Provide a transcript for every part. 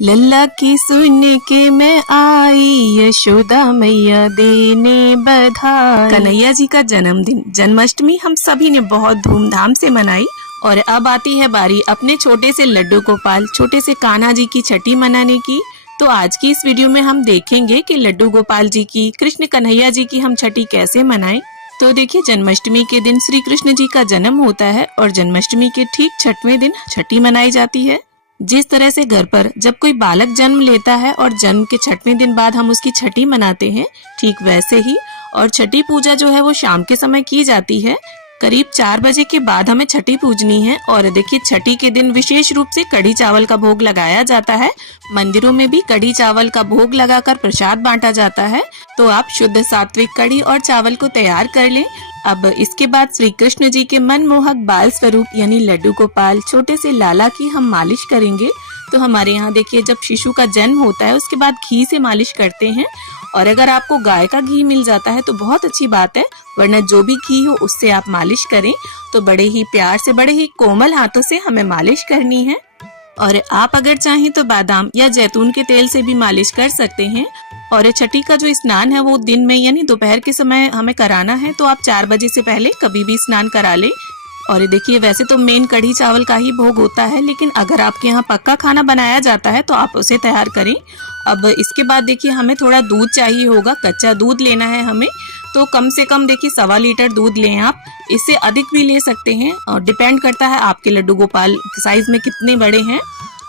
लल्ला की सुन के मैं आई, यशोदा मैया देने बधाई। कन्हैया जी का जन्मदिन जन्माष्टमी हम सभी ने बहुत धूमधाम से मनाई। और अब आती है बारी अपने छोटे से लड्डू गोपाल, छोटे से कान्हा जी की छठी मनाने की। तो आज की इस वीडियो में हम देखेंगे कि लड्डू गोपाल जी की, कृष्ण कन्हैया जी की हम छठी कैसे मनाएं। तो देखिए, जन्माष्टमी के दिन श्री कृष्ण जी का जन्म होता है और जन्माष्टमी के ठीक 6वें दिन छठी मनाई जाती है। जिस तरह से घर पर जब कोई बालक जन्म लेता है और जन्म के 6वें दिन बाद हम उसकी छठी मनाते हैं, ठीक वैसे ही और छठी पूजा जो है वो शाम के समय की जाती है। करीब 4 बजे के बाद हमें छठी पूजनी है। और देखिए, छठी के दिन विशेष रूप से कढ़ी चावल का भोग लगाया जाता है। मंदिरों में भी कढ़ी चावल का भोग लगाकर प्रसाद बांटा जाता है। तो आप शुद्ध सात्विक कढ़ी और चावल को तैयार कर लें। अब इसके बाद श्री कृष्ण जी के मनमोहक बाल स्वरूप यानी लड्डू गोपाल छोटे से लाला की हम मालिश करेंगे। तो हमारे यहाँ देखिए, जब शिशु का जन्म होता है उसके बाद घी से मालिश करते हैं। और अगर आपको गाय का घी मिल जाता है तो बहुत अच्छी बात है, वरना जो भी घी हो उससे आप मालिश करें। तो बड़े ही प्यार से, बड़े ही कोमल हाथों से हमें मालिश करनी है। और आप अगर चाहें तो बादाम या जैतून के तेल से भी मालिश कर सकते हैं। और छठी का जो स्नान है वो दिन में यानी दोपहर के समय हमें कराना है। तो आप 4 बजे से पहले कभी भी स्नान करा लें। और देखिए, वैसे तो मेन कढ़ी चावल का ही भोग होता है, लेकिन अगर आपके यहाँ पक्का खाना बनाया जाता है तो आप उसे तैयार करें। अब इसके बाद देखिए, हमें थोड़ा दूध चाहिए होगा, कच्चा दूध लेना है हमें। तो कम से कम देखिए 1.25 लीटर दूध लें आप, इससे अधिक भी ले सकते हैं और डिपेंड करता है आपके लड्डू गोपाल साइज में कितने बड़े हैं।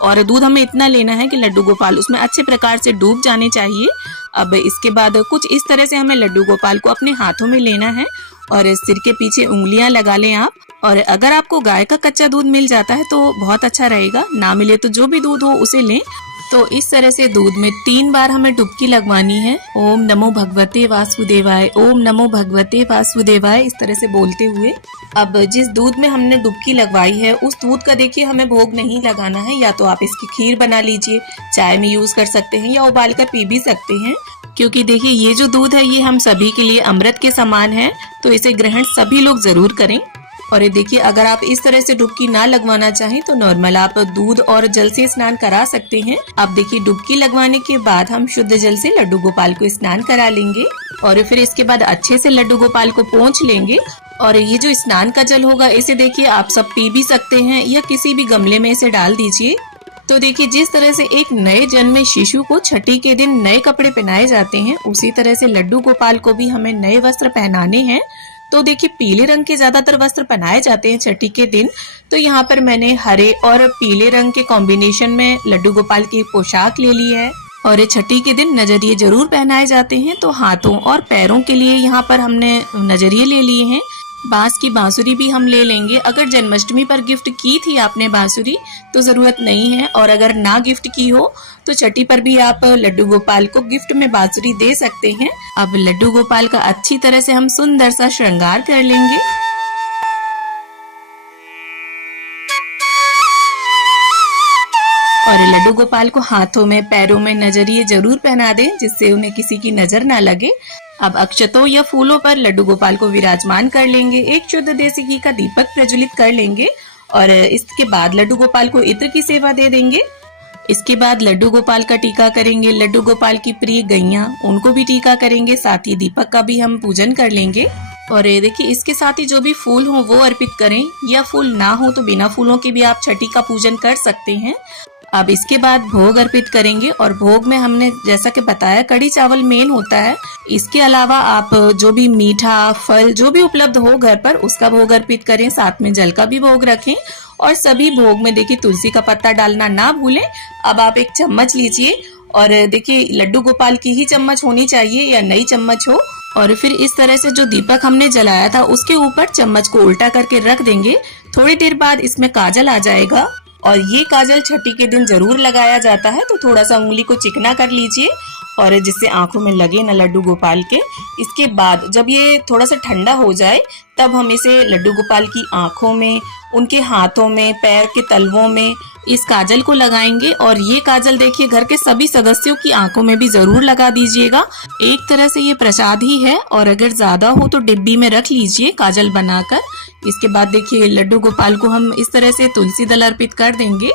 और दूध हमें इतना लेना है कि लड्डू गोपाल उसमें अच्छे प्रकार से डूब जाने चाहिए। अब इसके बाद कुछ इस तरह से हमें लड्डू गोपाल को अपने हाथों में लेना है और सिर के पीछे उंगलियां लगा लें आप। और अगर आपको गाय का कच्चा दूध मिल जाता है तो बहुत अच्छा रहेगा, ना मिले तो जो भी दूध हो उसे लें। तो इस तरह से दूध में 3 बार हमें डुबकी लगवानी है। ओम नमो भगवते वासुदेवाय, ओम नमो भगवते वासुदेवाय, इस तरह से बोलते हुए। अब जिस दूध में हमने डुबकी लगवाई है उस दूध का देखिए हमें भोग नहीं लगाना है। या तो आप इसकी खीर बना लीजिए, चाय में यूज कर सकते हैं या उबाल कर पी भी सकते हैं। क्योंकि देखिए, ये जो दूध है ये हम सभी के लिए अमृत के समान है, तो इसे ग्रहण सभी लोग जरूर करें। और ये देखिए, अगर आप इस तरह से डुबकी ना लगवाना चाहें तो नॉर्मल आप दूध और जल से स्नान करा सकते हैं। अब देखिए, डुबकी लगवाने के बाद हम शुद्ध जल से लड्डू गोपाल को स्नान करा लेंगे और फिर इसके बाद अच्छे से लड्डू गोपाल को पोंछ लेंगे। और ये जो स्नान का जल होगा इसे देखिए आप सब पी भी सकते हैं या किसी भी गमले में इसे डाल दीजिए। तो देखिए, जिस तरह से एक नए जन्मे शिशु को छठी के दिन नए कपड़े पहनाए जाते हैं, उसी तरह से लड्डू गोपाल को भी हमें नए वस्त्र पहनाने हैं। तो देखिए, पीले रंग के ज्यादातर वस्त्र पहनाए जाते हैं छठी के दिन। तो यहाँ पर मैंने हरे और पीले रंग के कॉम्बिनेशन में लड्डू गोपाल की पोशाक ले ली है। और छठी के दिन नजरिए जरूर पहनाए जाते हैं, तो हाथों और पैरों के लिए यहाँ पर हमने नजरिए ले लिए हैं। बांस की बांसुरी भी हम ले लेंगे। अगर जन्माष्टमी पर गिफ्ट की थी आपने बांसुरी तो जरूरत नहीं है, और अगर ना गिफ्ट की हो तो छठी पर भी आप लड्डू गोपाल को गिफ्ट में बांसुरी दे सकते हैं। अब लड्डू गोपाल का अच्छी तरह से हम सुंदर सा श्रृंगार कर लेंगे। और लड्डू गोपाल को हाथों में, पैरों में नजरिए जरूर पहना दें, जिससे उन्हें किसी की नजर ना लगे। अब अक्षतों या फूलों पर लड्डू गोपाल को विराजमान कर लेंगे। एक शुद्ध देसी घी का दीपक प्रज्वलित कर लेंगे और इसके बाद लड्डू गोपाल को इत्र की सेवा दे देंगे। इसके बाद लड्डू गोपाल का टीका करेंगे। लड्डू गोपाल की प्रिय गैया, उनको भी टीका करेंगे, साथ ही दीपक का भी हम पूजन कर लेंगे। और देखिए, इसके साथ ही जो भी फूल हो वो अर्पित करें, या फूल ना हो तो बिना फूलों के भी आप छठी का पूजन कर सकते हैं। अब इसके बाद भोग अर्पित करेंगे और भोग में हमने जैसा कि बताया कढ़ी चावल मेन होता है। इसके अलावा आप जो भी मीठा फल जो भी उपलब्ध हो घर पर उसका भोग अर्पित करें, साथ में जल का भी भोग रखें। और सभी भोग में देखिए तुलसी का पत्ता डालना ना भूलें। अब आप एक चम्मच लीजिए और देखिए, लड्डू गोपाल की ही चम्मच होनी चाहिए या नई चम्मच हो। और फिर इस तरह से जो दीपक हमने जलाया था उसके ऊपर चम्मच को उल्टा करके रख देंगे। थोड़ी देर बाद इसमें काजल आ जाएगा और ये काजल छठी के दिन जरूर लगाया जाता है। तो थोड़ा सा उंगली को चिकना कर लीजिए और जिससे आंखों में लगे ना लड्डू गोपाल के। इसके बाद जब ये थोड़ा सा ठंडा हो जाए तब हम इसे लड्डू गोपाल की आंखों में, उनके हाथों में, पैर के तलवों में इस काजल को लगाएंगे। और ये काजल देखिए घर के सभी सदस्यों की आंखों में भी जरूर लगा दीजिएगा। एक तरह से ये प्रसाद ही है, और अगर ज्यादा हो तो डिब्बी में रख लीजिए काजल बनाकर। इसके बाद देखिए, लड्डू गोपाल को हम इस तरह से तुलसी दल अर्पित कर देंगे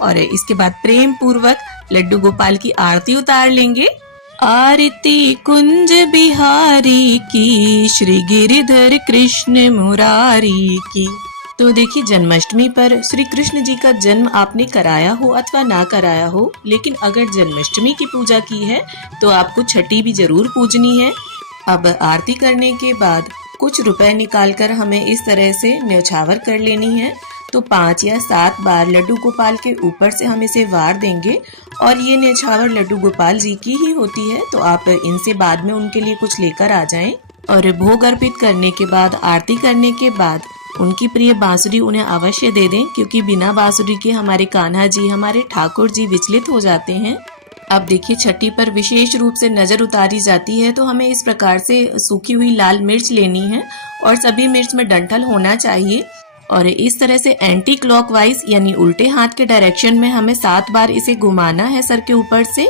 और इसके बाद प्रेम पूर्वक लड्डू गोपाल की आरती उतार लेंगे। आरती कुंज बिहारी की, श्री गिरिधर कृष्ण मुरारी की। तो देखिए, जन्माष्टमी पर श्री कृष्ण जी का जन्म आपने कराया हो अथवा ना कराया हो, लेकिन अगर जन्माष्टमी की पूजा की है तो आपको छठी भी जरूर पूजनी है। अब आरती करने के बाद कुछ रुपए निकालकर हमें इस तरह से न्यौछावर कर लेनी है। तो 5 या 7 बार लड्डू गोपाल के ऊपर से हम इसे वार देंगे और ये न्यौछावर लड्डू गोपाल जी की ही होती है, तो आप इनसे बाद में उनके लिए कुछ लेकर आ जाएं। और भोग अर्पित करने के बाद, आरती करने के बाद उनकी प्रिय बांसुरी उन्हें अवश्य दे दें, क्योंकि बिना बांसुरी के हमारे कान्हा जी, हमारे ठाकुर जी विचलित हो जाते हैं। अब देखिए, छठी पर विशेष रूप से नजर उतारी जाती है, तो हमें इस प्रकार से सूखी हुई लाल मिर्च लेनी है और सभी मिर्च में डंठल होना चाहिए। और इस तरह से एंटी क्लॉकवाइज यानी उल्टे हाथ के डायरेक्शन में हमें 7 बार इसे घुमाना है सर के ऊपर से।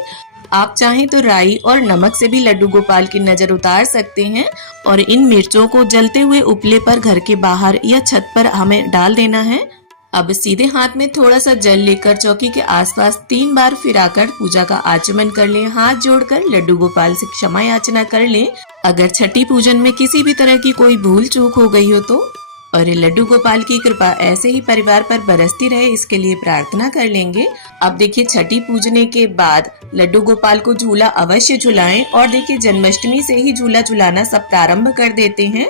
आप चाहें तो राई और नमक से भी लड्डू गोपाल की नजर उतार सकते हैं। और इन मिर्चों को जलते हुए उपले पर घर के बाहर या छत पर हमें डाल देना है। अब सीधे हाथ में थोड़ा सा जल लेकर चौकी के आसपास 3 बार फिराकर पूजा का आचमन कर लें। हाथ जोड़कर लड्डू गोपाल से क्षमा याचना कर लें अगर छठी पूजन में किसी भी तरह की कोई भूल चूक हो गई हो तो। और लड्डू गोपाल की कृपा ऐसे ही परिवार पर बरसती रहे, इसके लिए प्रार्थना कर लेंगे। अब देखिए, छठी पूजने के बाद लड्डू गोपाल को झूला अवश्य झुलाएं। और देखिए, जन्माष्टमी से ही झूला झुलाना सब प्रारंभ कर देते हैं।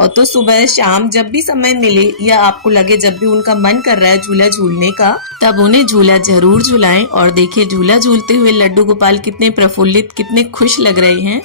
और तो सुबह शाम जब भी समय मिले या आपको लगे जब भी उनका मन कर रहा है झूला झूलने का, तब उन्हें झूला जरूर झुलाएं। और देखिए, झूला झूलते हुए लड्डू गोपाल कितने प्रफुल्लित, कितने खुश लग रहे हैं।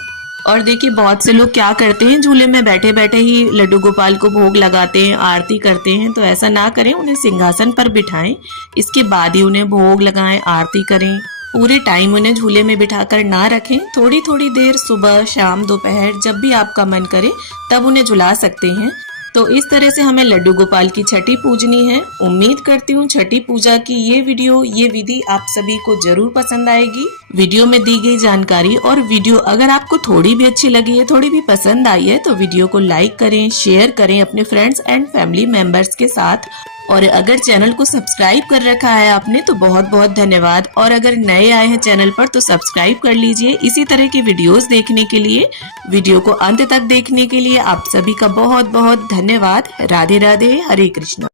और देखिए, बहुत से लोग क्या करते हैं, झूले में बैठे बैठे ही लड्डू गोपाल को भोग लगाते हैं, आरती करते हैं। तो ऐसा ना करें, उन्हें सिंहासन पर बिठाएं, इसके बाद ही उन्हें भोग लगाएं, आरती करें। पूरे टाइम उन्हें झूले में बिठाकर ना रखें। थोड़ी थोड़ी देर सुबह, शाम, दोपहर जब भी आपका मन करे तब उन्हें झुला सकते हैं। तो इस तरह से हमें लड्डू गोपाल की छठी पूजनी है। उम्मीद करती हूँ छठी पूजा की ये वीडियो, ये विधि आप सभी को जरूर पसंद आएगी। वीडियो में दी गई जानकारी और वीडियो अगर आपको थोड़ी भी अच्छी लगी है, थोड़ी भी पसंद आई है, तो वीडियो को लाइक करें, शेयर करें अपने फ्रेंड्स एंड फैमिली मेंबर्स के साथ। और अगर चैनल को सब्सक्राइब कर रखा है आपने तो बहुत बहुत धन्यवाद। और अगर नए आए हैं चैनल पर तो सब्सक्राइब कर लीजिए इसी तरह की वीडियोस देखने के लिए। वीडियो को अंत तक देखने के लिए आप सभी का बहुत बहुत धन्यवाद। राधे राधे, हरे कृष्णा।